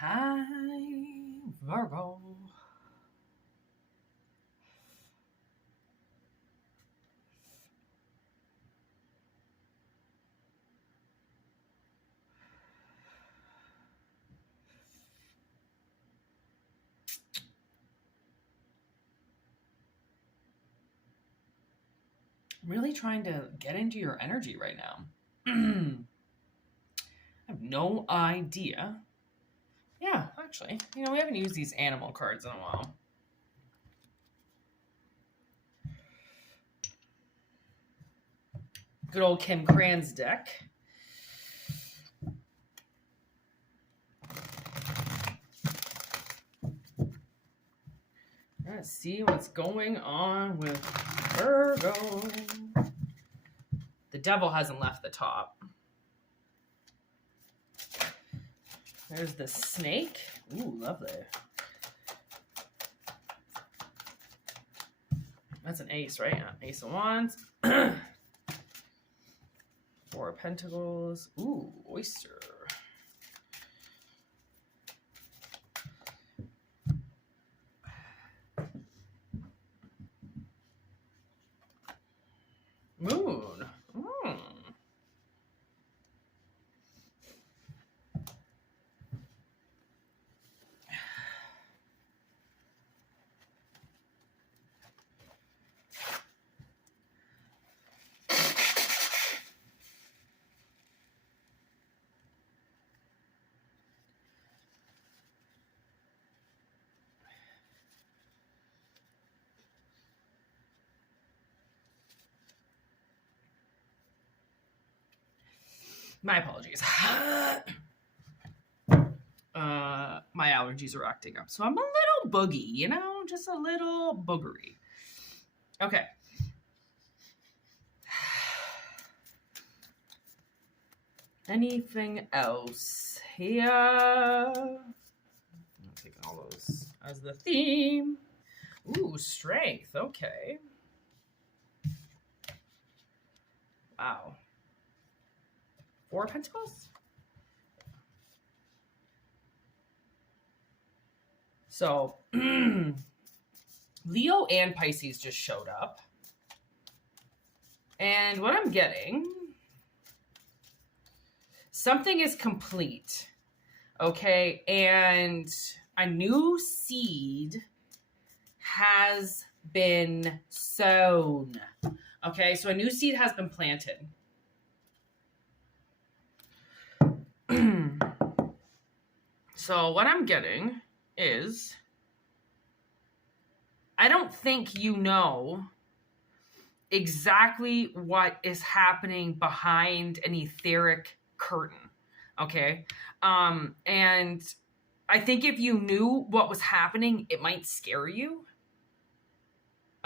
Hi, Virgo. I'm really trying to get into your energy right now. I have no idea. Yeah, actually, we haven't used these animal cards in a while. Good old Kim Cran's deck. Let's see what's going on with Virgo. The devil hasn't left the top. There's the snake. Ooh, lovely. That's an ace, right? Ace of Wands. Four of Pentacles. Ooh, oyster. Moon. My apologies. My allergies are acting up. So I'm a little boogie, just a little boogery. Okay. Anything else here? I'm taking all those as the theme. Ooh, strength. Okay. Wow. Four of Pentacles? So, Leo and Pisces just showed up. And what I'm getting, something is complete, okay? And a new seed has been sown, okay? So a new seed has been planted. So what I'm getting is, I don't think you know exactly what is happening behind an etheric curtain, okay? And I think if you knew what was happening, it might scare you,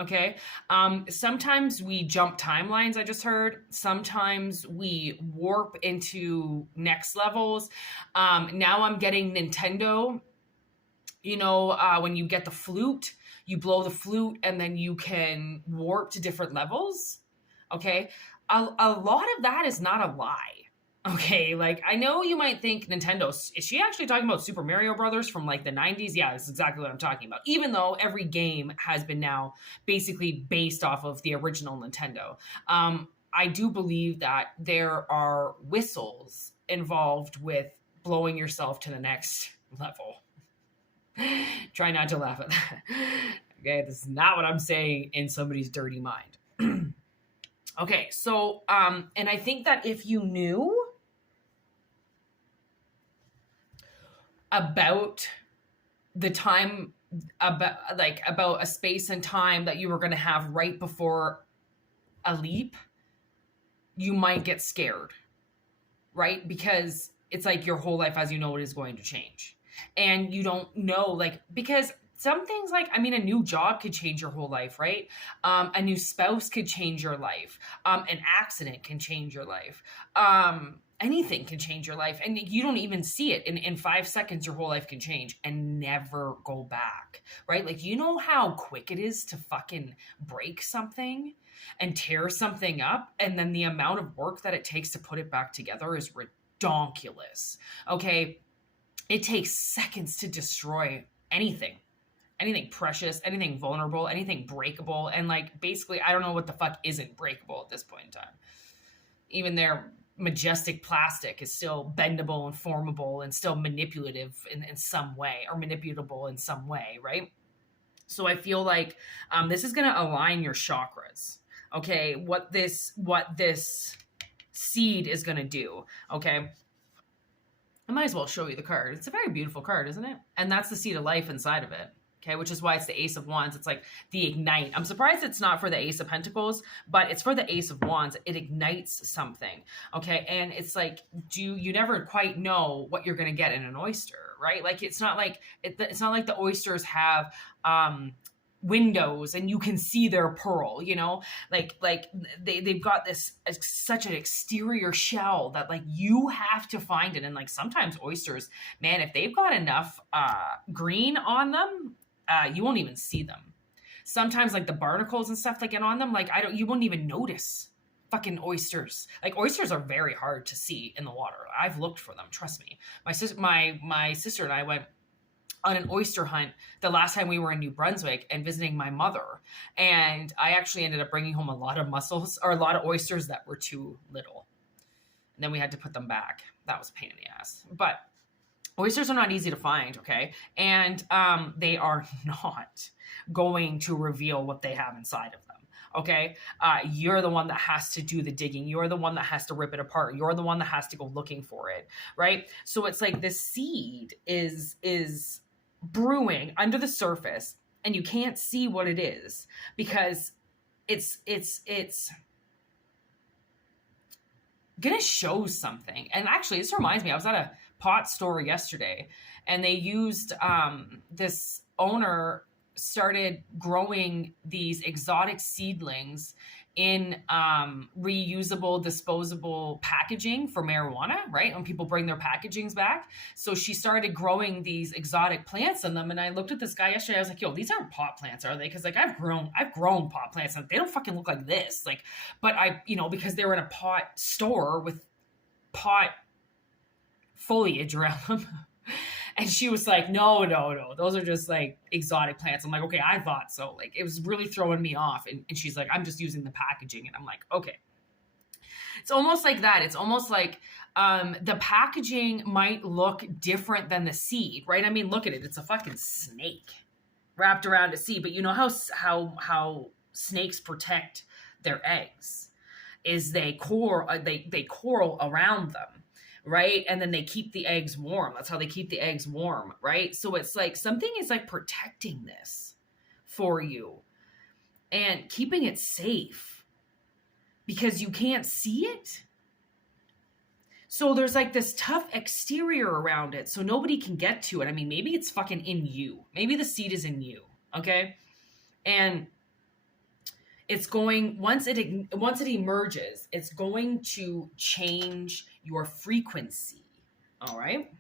okay? Sometimes we jump timelines, I just heard. Sometimes we warp into next levels. Now I'm getting Nintendo. When you get the flute, you blow the flute and then you can warp to different levels. Okay. A lot of that is not a lie. Okay. Like, I know you might think Nintendo, is she actually talking about Super Mario Brothers from like the 90s? Yeah, that's exactly what I'm talking about. Even though every game has been now basically based off of the original Nintendo. I do believe that there are whistles involved with blowing yourself to the next level. Try not to laugh at that. Okay, this is not what I'm saying in somebody's dirty mind. Okay, so and I think that if you knew about the time, about a space and time that you were going to have right before a leap, you might get scared, right? Because it's like your whole life as you know it is going to change. And you don't know, because some things a new job could change your whole life, right? A new spouse could change your life. An accident can change your life. Anything can change your life. And you don't even see it. In 5 seconds, your whole life can change and never go back, right? Like, you know how quick it is to fucking break something and tear something up? And then the amount of work that it takes to put it back together is ridiculous. Okay. it takes seconds to destroy anything. Anything precious, anything vulnerable, anything breakable. And like basically, I don't know what the fuck isn't breakable at this point in time. Even their majestic plastic is still bendable and formable and still manipulative in some way, or manipulable in some way, right? So I feel like this is going to align your chakras. Okay, what this seed is going to do. Okay, I might as well show you the card. It's a very beautiful card, isn't it? And that's the seed of life inside of it. Okay, which is why it's the Ace of Wands. It's like the ignite. I'm surprised it's not for the Ace of Pentacles, but it's for the Ace of Wands. It ignites something. Okay, and it's like, you never quite know what you're gonna get in an oyster, right? Like it's not like the oysters have windows and you can see their pearl, you know, like they've got this such an exterior shell that like you have to find it. And like sometimes oysters, man, if they've got enough green on them, you won't even see them. Sometimes like the barnacles and stuff that get on them, like you wouldn't even notice fucking oysters. Like oysters are very hard to see in the water. I've looked for them, trust me. My sister and I went on an oyster hunt the last time we were in New Brunswick and visiting my mother. And I actually ended up bringing home a lot of mussels, or a lot of oysters that were too little. And then we had to put them back. That was a pain in the ass. But oysters are not easy to find, okay? And they are not going to reveal what they have inside of them, okay? You're the one that has to do the digging. You're the one that has to rip it apart. You're the one that has to go looking for it, right? So it's like this seed is brewing under the surface, and you can't see what it is because it's gonna show something. And actually, this reminds me, I was at a pot store yesterday, and they used this owner started growing these exotic seedlings in reusable, disposable packaging for marijuana, right? When people bring their packagings back. So she started growing these exotic plants in them. And I looked at this guy yesterday. I was like, yo, these aren't pot plants, are they? Because like I've grown pot plants and they don't fucking look like this. Like, but because they were in a pot store with pot foliage around them. And she was like, no, those are just like exotic plants. I'm like, okay, I thought so. Like, it was really throwing me off. And she's like, I'm just using the packaging. And I'm like, okay. It's almost like that. It's almost like the packaging might look different than the seed, right? I mean, look at it. It's a fucking snake wrapped around a seed. But you know how snakes protect their eggs is they coral around them. Right? And then they keep the eggs warm. That's how they keep the eggs warm, right? So it's like something is like protecting this for you and keeping it safe because you can't see it. So there's like this tough exterior around it so nobody can get to it. I mean, maybe it's fucking in you. Maybe the seed is in you, okay? And it's going, once it emerges, it's going to change your frequency. All right.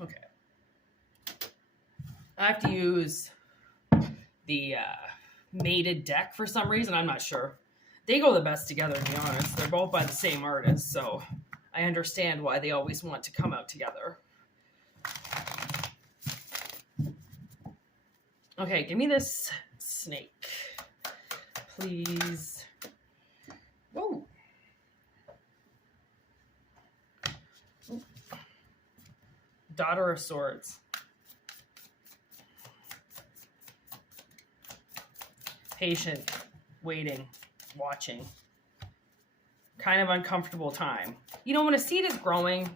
Okay. I have to use the mated deck for some reason. I'm not sure. They go the best together, to be honest. They're both by the same artist, so I understand why they always want to come out together. Okay, give me this snake, please. Whoa. Daughter of Swords. Patient, waiting, watching. Kind of uncomfortable time. You know, when a seed is growing,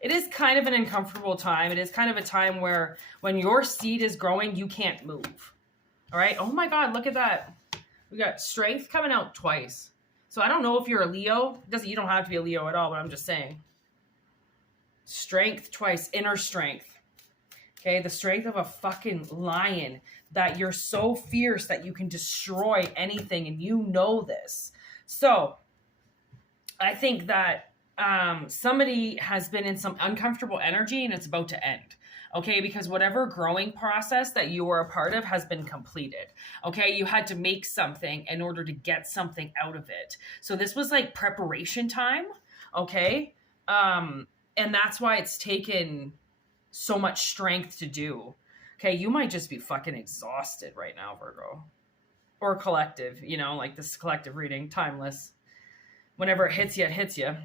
it is kind of an uncomfortable time. It is kind of a time where when your seed is growing, you can't move. All right? Oh my God, look at that. We got strength coming out twice. So I don't know if you're a Leo. You don't have to be a Leo at all, but I'm just saying. Strength twice, inner strength. Okay, the strength of a fucking lion, that you're so fierce that you can destroy anything, and you know this. So I think that somebody has been in some uncomfortable energy and it's about to end. Okay, because whatever growing process that you were a part of has been completed. Okay, you had to make something in order to get something out of it. So this was like preparation time. Okay, and that's why it's taken so much strength to do. Okay, you might just be fucking exhausted right now, Virgo, or collective. You know, like this collective reading, timeless. Whenever it hits you, it hits you.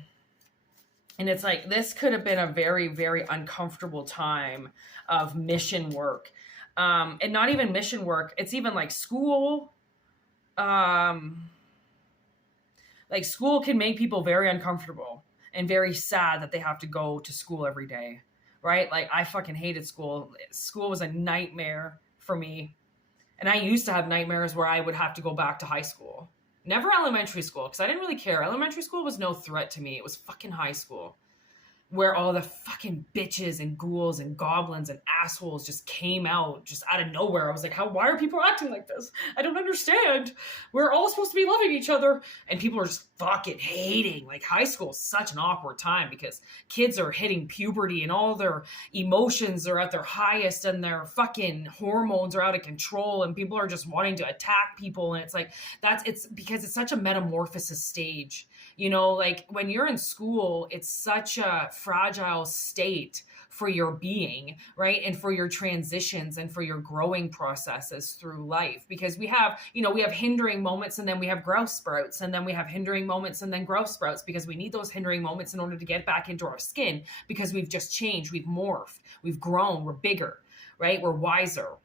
And it's like, this could have been a very, very uncomfortable time of mission work. And not even mission work. It's even like school. Like school can make people very uncomfortable and very sad that they have to go to school every day. Right? Like I fucking hated school. School was a nightmare for me. And I used to have nightmares where I would have to go back to high school. Never elementary school, because I didn't really care. Elementary school was no threat to me. It was fucking high school, where all the fucking bitches and ghouls and goblins and assholes just came out just out of nowhere. I was like, why are people acting like this? I don't understand. We're all supposed to be loving each other. And people are just fucking hating. Like high school is such an awkward time because kids are hitting puberty and all their emotions are at their highest and their fucking hormones are out of control and people are just wanting to attack people. And it's like, it's because it's such a metamorphosis stage. You know, like when you're in school, it's such a fragile state for your being, right? And for your transitions and for your growing processes through life. Because we have hindering moments and then we have growth sprouts and then we have hindering moments and then growth sprouts because we need those hindering moments in order to get back into our skin because we've just changed, we've morphed, we've grown, we're bigger, right? We're wiser.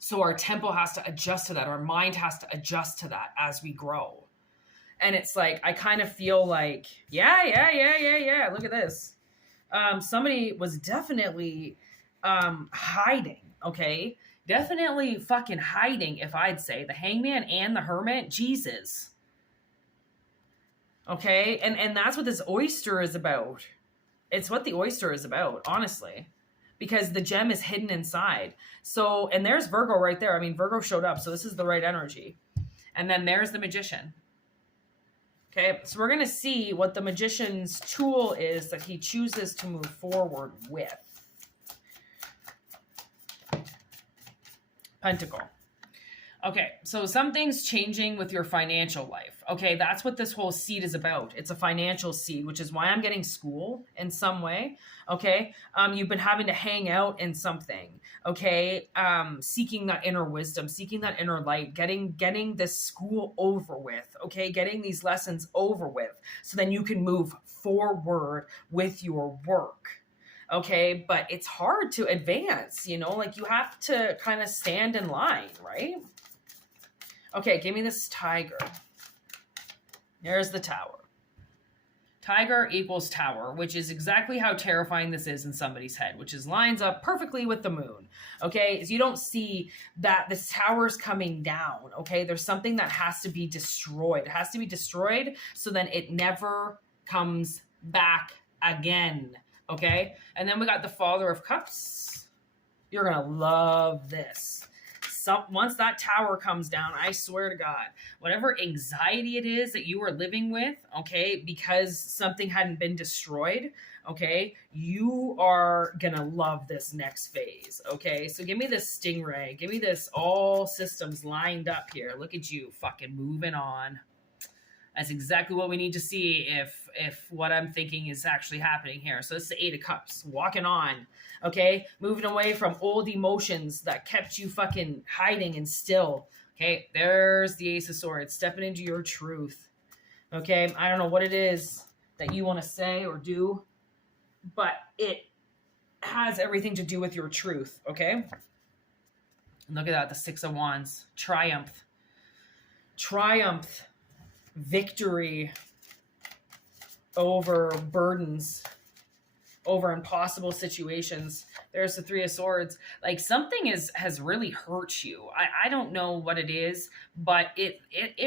So our tempo has to adjust to that. Our mind has to adjust to that as we grow. And it's like, I kind of feel like, yeah. Look at this. Somebody was definitely hiding, okay? Definitely fucking hiding, if I'd say. The Hangman and the Hermit, Jesus. Okay? And that's what this oyster is about. It's what the oyster is about, honestly. Because the gem is hidden inside. So, and there's Virgo right there. I mean, Virgo showed up, so this is the right energy. And then there's the Magician. Okay, so we're going to see what the Magician's tool is that he chooses to move forward with. Pentacle. Okay, so something's changing with your financial life. Okay, that's what this whole seed is about. It's a financial seed, which is why I'm getting school in some way. Okay, you've been having to hang out in something. Okay, seeking that inner wisdom, seeking that inner light, getting this school over with. Okay, getting these lessons over with, so then you can move forward with your work. Okay, but it's hard to advance. You know, like you have to kind of stand in line, right? Okay, give me this tiger. There's the tower. Tiger equals tower, which is exactly how terrifying this is in somebody's head, which is lines up perfectly with the moon. Okay, so you don't see that this tower's coming down. Okay, there's something that has to be destroyed. It has to be destroyed so then it never comes back again. Okay, and then we got the Father of Cups. You're gonna love this. Once that tower comes down, I swear to God, whatever anxiety it is that you were living with, okay, because something hadn't been destroyed, okay, you are gonna love this next phase, okay? So give me this stingray. Give me this all systems lined up here. Look at you fucking moving on. That's exactly what we need to see if what I'm thinking is actually happening here. So it's the Eight of Cups, walking on, okay? Moving away from old emotions that kept you fucking hiding and still, okay? There's the Ace of Swords, stepping into your truth, okay? I don't know what it is that you want to say or do, but it has everything to do with your truth, okay? And look at that, the Six of Wands, triumph. Victory over burdens, over impossible situations. There's the Three of Swords. Like something has really hurt you. I don't know what it is, but it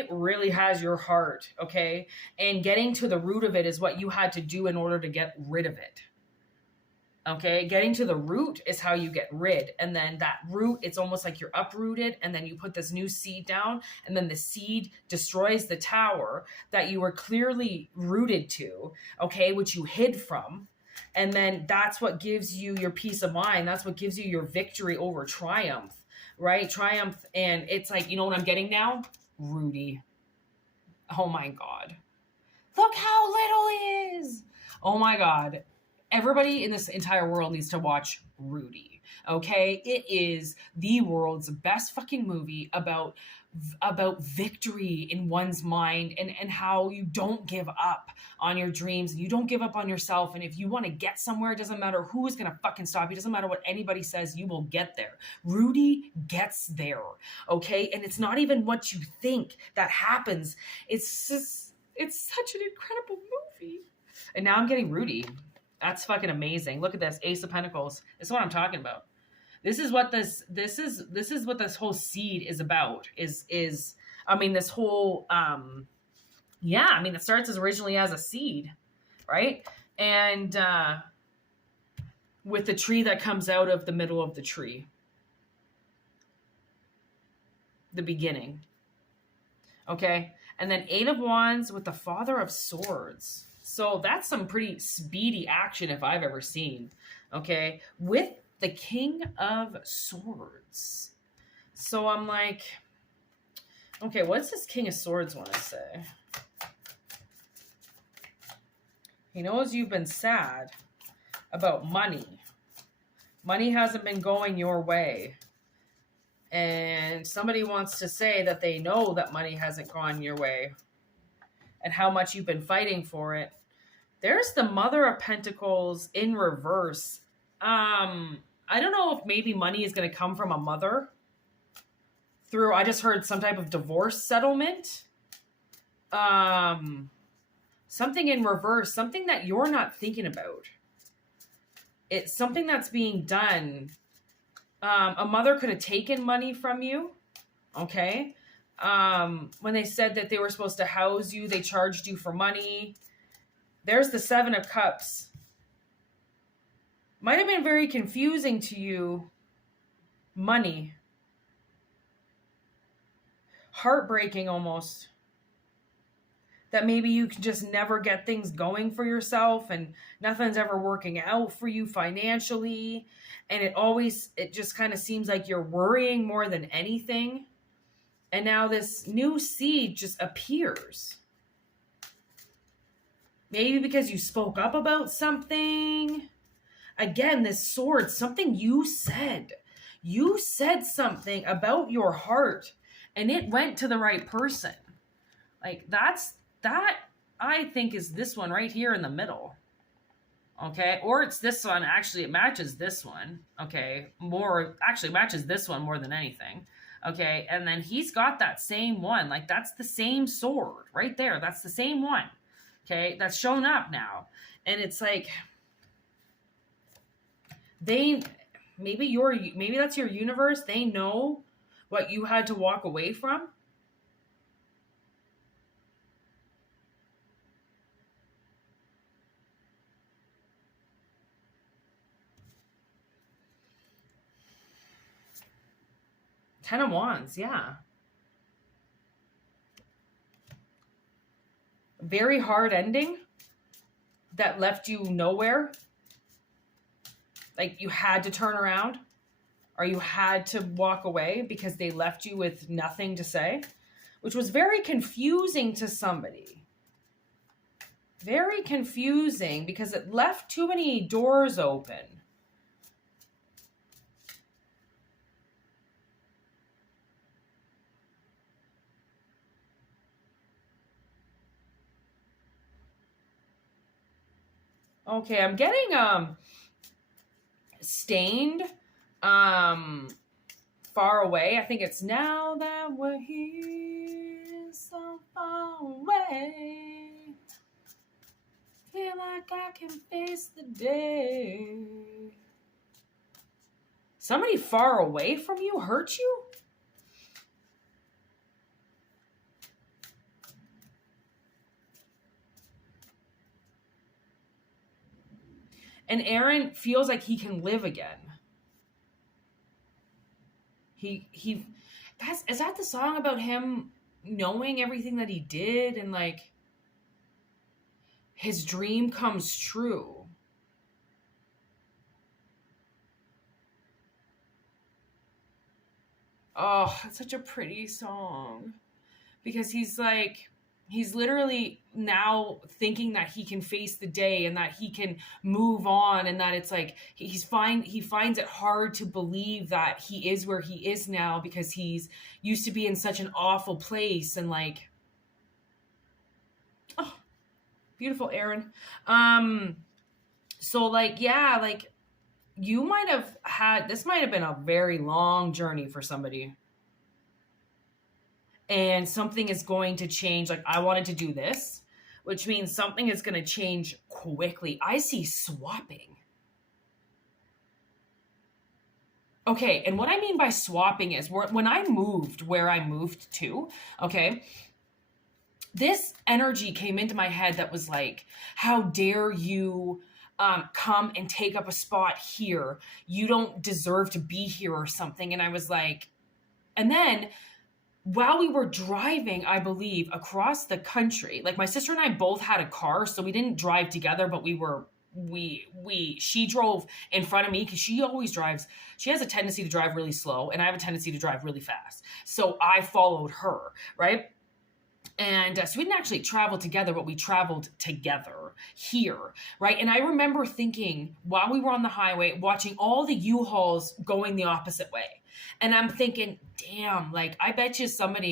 really has your heart, okay? And getting to the root of it is what you had to do in order to get rid of it. Okay, getting to the root is how you get rid. And then that root, it's almost like you're uprooted, and then you put this new seed down, and then the seed destroys the tower that you were clearly rooted to, okay, which you hid from. And then that's what gives you your peace of mind. That's what gives you your victory over triumph, right? Triumph. And it's like, you know what I'm getting now? Rudy. Oh my God. Look how little he is. Oh my God. Everybody in this entire world needs to watch Rudy. Okay? It is the world's best fucking movie about victory in one's mind, and how you don't give up on your dreams, and you don't give up on yourself. And if you want to get somewhere, it doesn't matter who is gonna fucking stop you. It doesn't matter what anybody says, you will get there. Rudy gets there. Okay? And it's not even what you think that happens. It's just, it's such an incredible movie. And now I'm getting Rudy. That's fucking amazing. Look at this, Ace of Pentacles. This is what I'm talking about. This is what this is what this whole seed is about. Is I mean, this whole yeah, I mean, it starts as originally as a seed, right? And with the tree that comes out of the middle of the tree. The beginning. Okay? And then 8 of Wands with the Father of Swords. So that's some pretty speedy action if I've ever seen. Okay? With the King of Swords. So I'm like, okay, what's this King of Swords want to say? He knows you've been sad about money. Money hasn't been going your way. And somebody wants to say that they know that money hasn't gone your way and how much you've been fighting for it. There's the Mother of Pentacles in reverse. I don't know if maybe money is going to come from a mother through, I just heard some type of divorce settlement. Something in reverse, something that you're not thinking about. It's something that's being done. A mother could have taken money from you. Okay. When they said that they were supposed to house you, they charged you for money. There's the 7 of Cups. Might have been very confusing to you. Money. Heartbreaking almost. That maybe you can just never get things going for yourself and nothing's ever working out for you financially. And it just kind of seems like you're worrying more than anything. And now this new seed just appears. Maybe because you spoke up about something. Again, this sword, something you said. You said something about your heart and it went to the right person. Like that I think is this one right here in the middle. Okay. Or it's this one. Actually, it matches this one. Okay. Actually matches this one more than anything. Okay. And then he's got that same one. Like that's the same sword right there. That's the same one. Okay. That's shown up now. And it's like, maybe that's your universe. They know what you had to walk away from. Ten of Wands, yeah. Very hard ending that left you nowhere. Like you had to turn around or you had to walk away because they left you with nothing to say, which was very confusing to somebody. Very confusing because it left too many doors open. Okay, I'm getting stained far away. I think it's now that we're here so far away. Feel like I can face the day. Somebody far away from you hurt you? And Aaron feels like he can live again. He is that the song about him knowing everything that he did and like his dream comes true? Oh, that's such a pretty song. Because he's literally now thinking that he can face the day and that he can move on, and that it's like he finds it hard to believe that he is where he is now because he's used to be in such an awful place. And like, oh, beautiful, Aaron. So like, yeah, like you might have had, this might have been a very long journey for somebody, and something is going to change. Like, I wanted to do this, which means something is going to change quickly. I see swapping. Okay, and what I mean by swapping is when I moved where I moved to, okay, this energy came into my head that was like, how dare you come and take up a spot here? You don't deserve to be here or something. And I was like, and then while we were driving, I believe, across the country, like my sister and I both had a car, so we didn't drive together, but she drove in front of me because she always drives. She has a tendency to drive really slow, and I have a tendency to drive really fast. So I followed her, right? And so we didn't actually travel together, but we traveled together here, right? And I remember thinking while we were on the highway, watching all the U-Hauls going the opposite way. And I'm thinking, damn, like, I bet you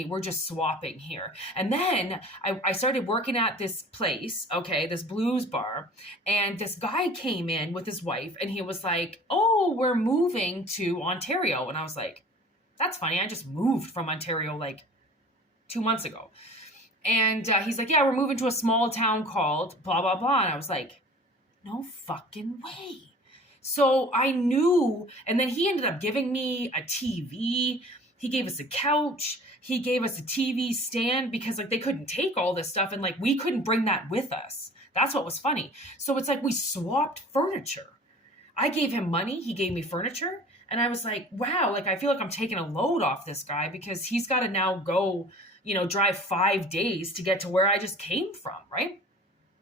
we're just swapping here. And then I started working at this place, okay, this blues bar. And this guy came in with his wife and he was like, oh, we're moving to Ontario. And I was like, that's funny. I just moved from Ontario like 2 months ago. And he's like, yeah, we're moving to a small town called blah, blah, blah. And I was like, no fucking way. So I knew, and then he ended up giving me a TV. He gave us a couch. He gave us a TV stand because like they couldn't take all this stuff and like we couldn't bring that with us. That's what was funny. So it's like we swapped furniture. I gave him money. He gave me furniture. And I was like, wow, like I feel like I'm taking a load off this guy because he's got to now go, drive 5 days to get to where I just came from, right?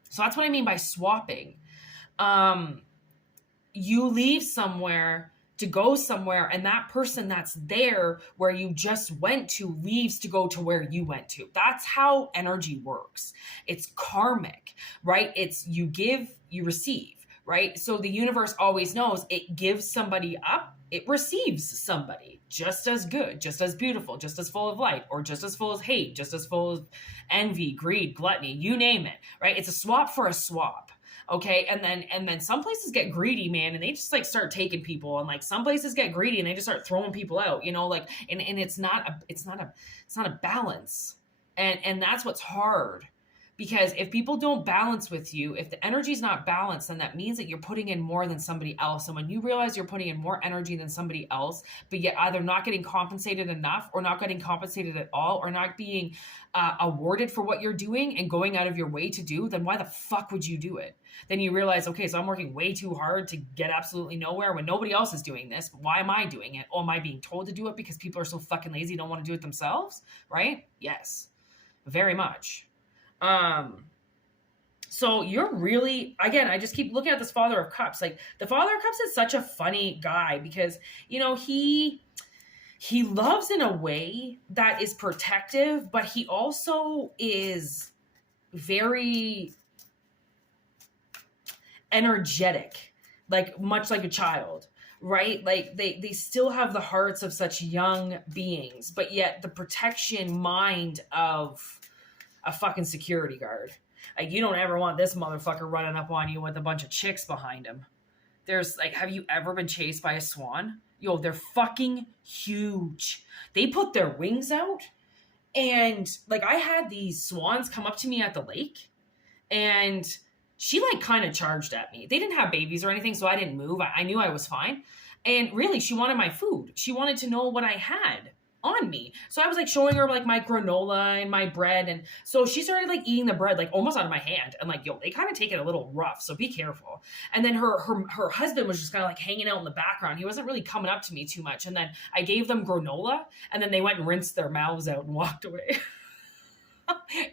So that's what I mean by swapping. You leave somewhere to go somewhere, and that person that's there where you just went to leaves to go to where you went to. That's how energy works. It's karmic, right? It's you give, you receive, right? So the universe always knows it gives somebody up, it receives somebody just as good, just as beautiful, just as full of light, or just as full of hate, just as full of envy, greed, gluttony, you name it, right? It's a swap for a swap. Okay. And then some places get greedy, man, and they just like start taking people, and like some places get greedy and they just start throwing people out, like, and it's not a balance. And that's what's hard, because if people don't balance with you, if the energy is not balanced, then that means that you're putting in more than somebody else. And when you realize you're putting in more energy than somebody else, but yet either not getting compensated enough or not getting compensated at all, or not being awarded for what you're doing and going out of your way to do, then why the fuck would you do it? Then you realize, okay, so I'm working way too hard to get absolutely nowhere when nobody else is doing this. But why am I doing it? Oh, am I being told to do it because people are so fucking lazy, don't want to do it themselves? Right? Yes, very much. So you're really, again, I just keep looking at this Father of Cups. Like, the Father of Cups is such a funny guy because, he loves in a way that is protective, but he also is very energetic, like much like a child, right? Like they still have the hearts of such young beings, but yet the protection mind of a fucking security guard. Like, you don't ever want this motherfucker running up on you with a bunch of chicks behind him. There's like, have you ever been chased by a swan? Yo, they're fucking huge. They put their wings out, and like, I had these swans come up to me at the lake, and she like kind of charged at me. They didn't have babies or anything, so I didn't move. I knew I was fine. And really, she wanted my food. She wanted to know what I had. on me. So I was like showing her like my granola and my bread. And so she started like eating the bread like almost out of my hand. And like, yo, they kind of take it a little rough. So be careful. And then her husband was just kind of like hanging out in the background. He wasn't really coming up to me too much. And then I gave them granola and then they went and rinsed their mouths out and walked away.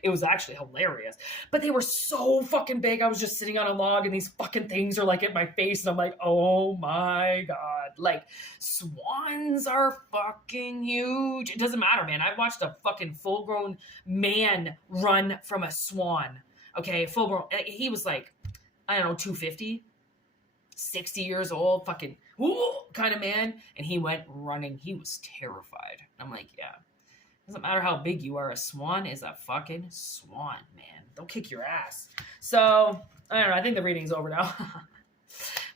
It was actually hilarious. But they were so fucking big. I was just sitting on a log and these fucking things are like at my face. And I'm like, oh my God. Like, swans are fucking huge. It doesn't matter, man. I watched a fucking full-grown man run from a swan. Okay, full-grown. He was like, I don't know, 250, 60 years old, fucking kind of man. And he went running. He was terrified. I'm like, yeah. Doesn't matter how big you are. A swan is a fucking swan, man. They'll kick your ass. So, I don't know. I think the reading's over now.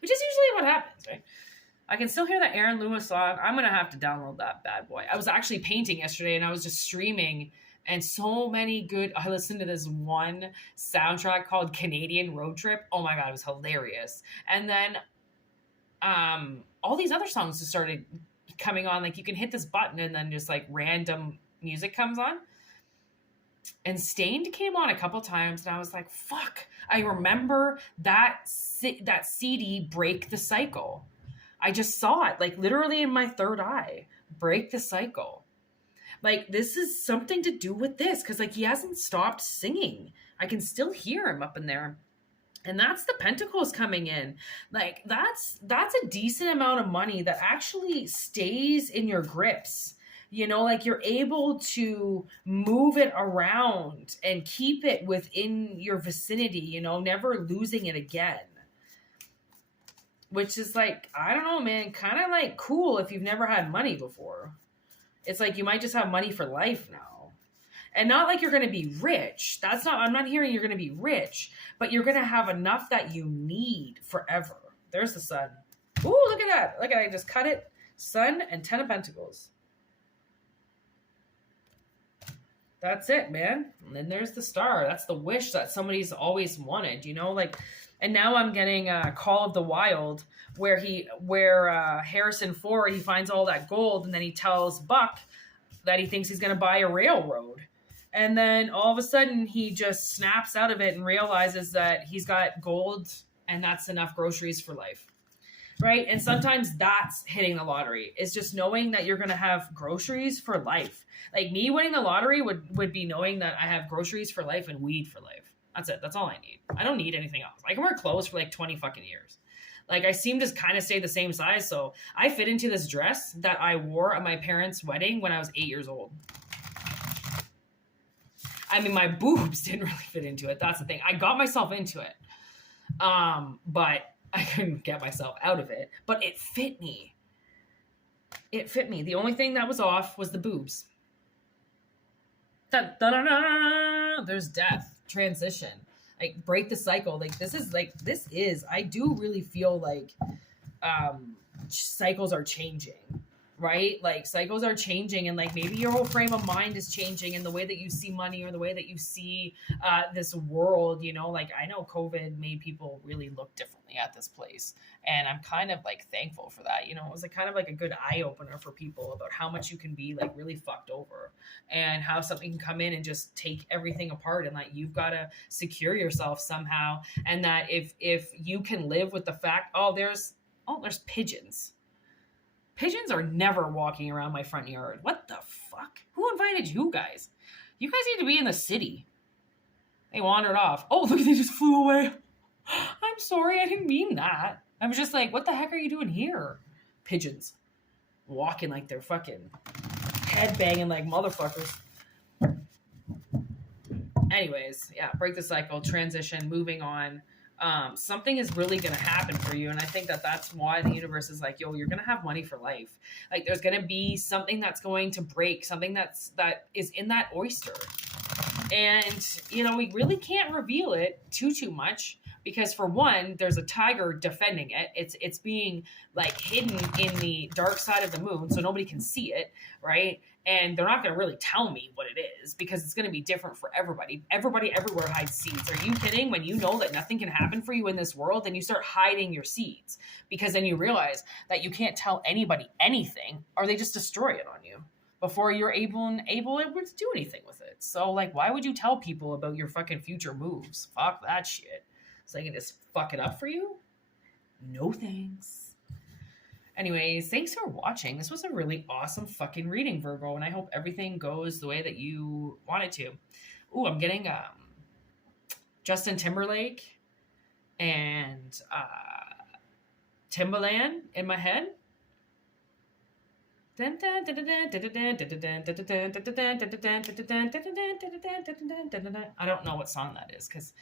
Which is usually what happens, right? I can still hear that Aaron Lewis song. I'm going to have to download that bad boy. I was actually painting yesterday and I was just streaming. And so many good... I listened to this one soundtrack called Canadian Road Trip. Oh my God, it was hilarious. And then all these other songs just started coming on. Like you can hit this button and then just like random music comes on. And Stained came on a couple times and I was like, fuck, I remember that CD, Break the Cycle. I just saw it like literally in my third eye. Break the Cycle. Like this is something to do with this because like he hasn't stopped singing. I can still hear him up in there. And that's the Pentacles coming in. Like that's a decent amount of money that actually stays in your grips. You know, like you're able to move it around and keep it within your vicinity, you know, never losing it again. Which is like, I don't know, man, kind of like cool if you've never had money before. It's like you might just have money for life now. And not like you're going to be rich. I'm not hearing you're going to be rich, but you're going to have enough that you need forever. There's the sun. Ooh, look at that. Look at it. I just cut it. Sun and 10 of Pentacles. That's it, man. And then there's the star. That's the wish that somebody's always wanted, you know, like, and now I'm getting Call of the Wild where Harrison Ford, he finds all that gold and then he tells Buck that he thinks he's going to buy a railroad. And then all of a sudden he just snaps out of it and realizes that he's got gold and that's enough groceries for life. Right? And sometimes that's hitting the lottery. It's just knowing that you're going to have groceries for life. Like me winning the lottery would be knowing that I have groceries for life and weed for life. That's it. That's all I need. I don't need anything else. I can wear clothes for like 20 fucking years. Like I seem to kind of stay the same size. So I fit into this dress that I wore at my parents' wedding when I was 8 years old. I mean, my boobs didn't really fit into it. That's the thing. I got myself into it. But I couldn't get myself out of it, but it fit me. It fit me. The only thing that was off was the boobs. Da-da-da-da. There's death, transition, like break the cycle. Like this is, I do really feel like cycles are changing, right? Like cycles are changing and like maybe your whole frame of mind is changing and the way that you see money or the way that you see this world, you know, like I know COVID made people really look differently at this place. And I'm kind of like thankful for that. You know, it was like kind of like a good eye opener for people about how much you can be like really fucked over and how something can come in and just take everything apart. And like, you've got to secure yourself somehow. And that if you can live with the fact, there's pigeons. Pigeons are never walking around my front yard. What the fuck? Who invited you guys? You guys need to be in the city. They wandered off. Oh, look, they just flew away. I'm sorry, I didn't mean that. I was just like, what the heck are you doing here? Pigeons. Walking like they're fucking headbanging like motherfuckers. Anyways, yeah, break the cycle, transition, moving on. Something is really going to happen for you. And I think that that's why the universe is like, yo, you're going to have money for life. Like there's going to be something that's going to break, something that is in that oyster. And, you know, we really can't reveal it too much because for one, there's a tiger defending it. It's being like hidden in the dark side of the moon so nobody can see it, right? And they're not going to really tell me what it is because it's going to be different for everybody. Everybody everywhere hides seeds. Are you kidding? When you know that nothing can happen for you in this world, then you start hiding your seeds because then you realize that you can't tell anybody anything or they just destroy it on you. before you're able to do anything with it. So like, why would you tell people about your fucking future moves? Fuck that shit. So I can just fuck it up for you? No thanks. Anyways, thanks for watching. This was a really awesome fucking reading, Virgo, and I hope everything goes the way that you want it to. Ooh, I'm getting Justin Timberlake and Timbaland in my head. I don't know what song that is because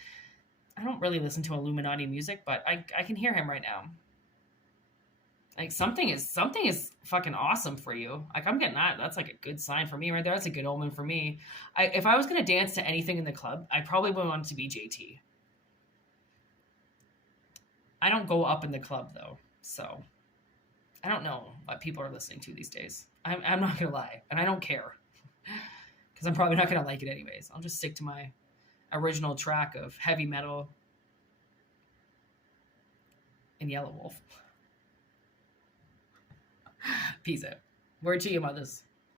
I don't really listen to Illuminati music, but I can hear him right now. Like something is fucking awesome for you. Like I'm getting that. That's like a good sign for me right there. That's a good omen for me. If I was gonna dance to anything in the club, I probably would want it to be JT. I don't go up in the club though, so I don't know what people are listening to these days. I'm not gonna lie, and I don't care because I'm probably not gonna like it anyways. I'll just stick to my original track of heavy metal and Yellow Wolf. Peace out. Word to you, mothers.